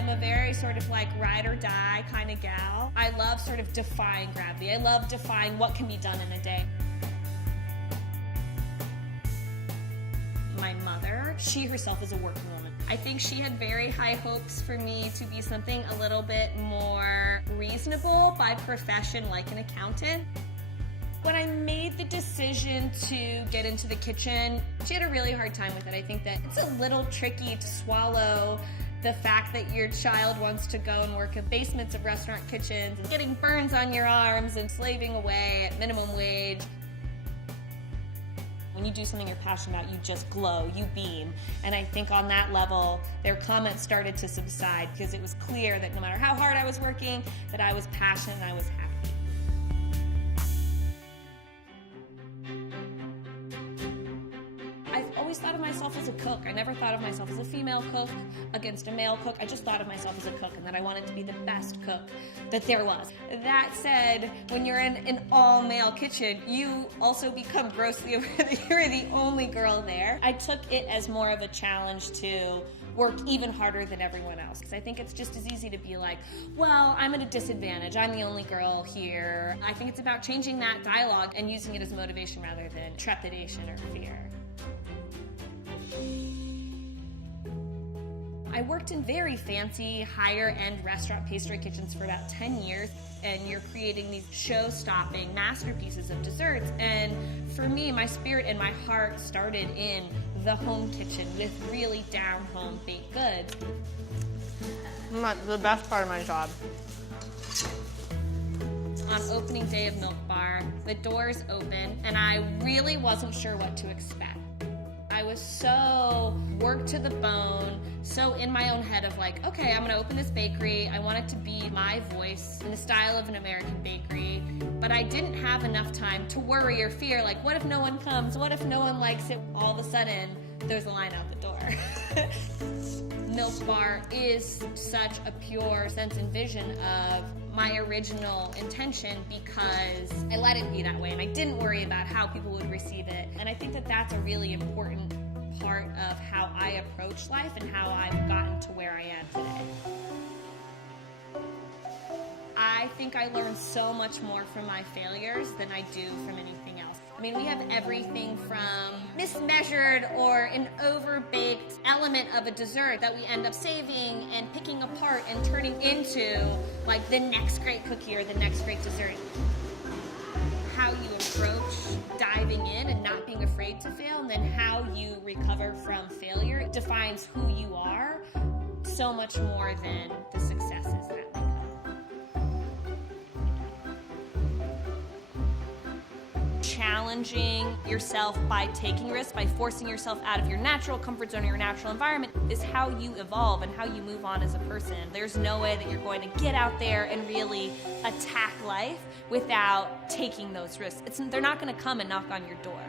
I'm a very sort of like ride or die kind of gal. I love sort of defying gravity. I love defying what can be done in a day. My mother, she herself is a working woman. I think she had very high hopes for me to be something a little bit more reasonable by profession, like an accountant. When I made the decision to get into the kitchen, she had a really hard time with it. I think that it's a little tricky to swallow the fact that your child wants to go and work in basements of restaurant kitchens and getting burns on your arms and slaving away at minimum wage. When you do something you're passionate about, you just glow, you beam. And I think on that level, their comments started to subside because it was clear that no matter how hard I was working, that I was passionate and I was happy. I've always thought of myself as a cook. I never thought of myself as a female cook against a male cook. I just thought of myself as a cook and that I wanted to be the best cook that there was. That said, when you're in an all-male kitchen, you also become grossly aware that you're the only girl there. I took it as more of a challenge to work even harder than everyone else. Because I think it's just as easy to be like, well, I'm at a disadvantage. I'm the only girl here. I think it's about changing that dialogue and using it as motivation rather than trepidation or fear. I worked in very fancy, higher-end restaurant pastry kitchens for about 10 years, and you're creating these show-stopping masterpieces of desserts. And for me, my spirit and my heart started in the home kitchen with really down-home baked goods. The best part of my job. On opening day of Milk Bar, the doors open, and I really wasn't sure what to expect. I was so worked to the bone, so in my own head of like, okay, I'm gonna open this bakery. I want it to be my voice in the style of an American bakery, but I didn't have enough time to worry or fear, like, what if no one comes? What if no one likes it? All of a sudden, there's a line out the door. Milk Bar is such a pure sense and vision of my original intention because I let it be that way and I didn't worry about how people would receive it. And I think that that's a really important part of how I approach life and how I've gotten to where I am today. I think I learned so much more from my failures than I do from anything else. I mean, we have everything from mismeasured or an overbaked element of a dessert that we end up saving and picking apart and turning into like the next great cookie or the next great dessert. How you approach diving in and not being afraid to fail, and then how you recover from failure defines who you are so much more than the successes that may come. Challenging yourself by taking risks, by forcing yourself out of your natural comfort zone or your natural environment is how you evolve and how you move on as a person. There's no way that you're going to get out there and really attack life without taking those risks. They're not going to come and knock on your door.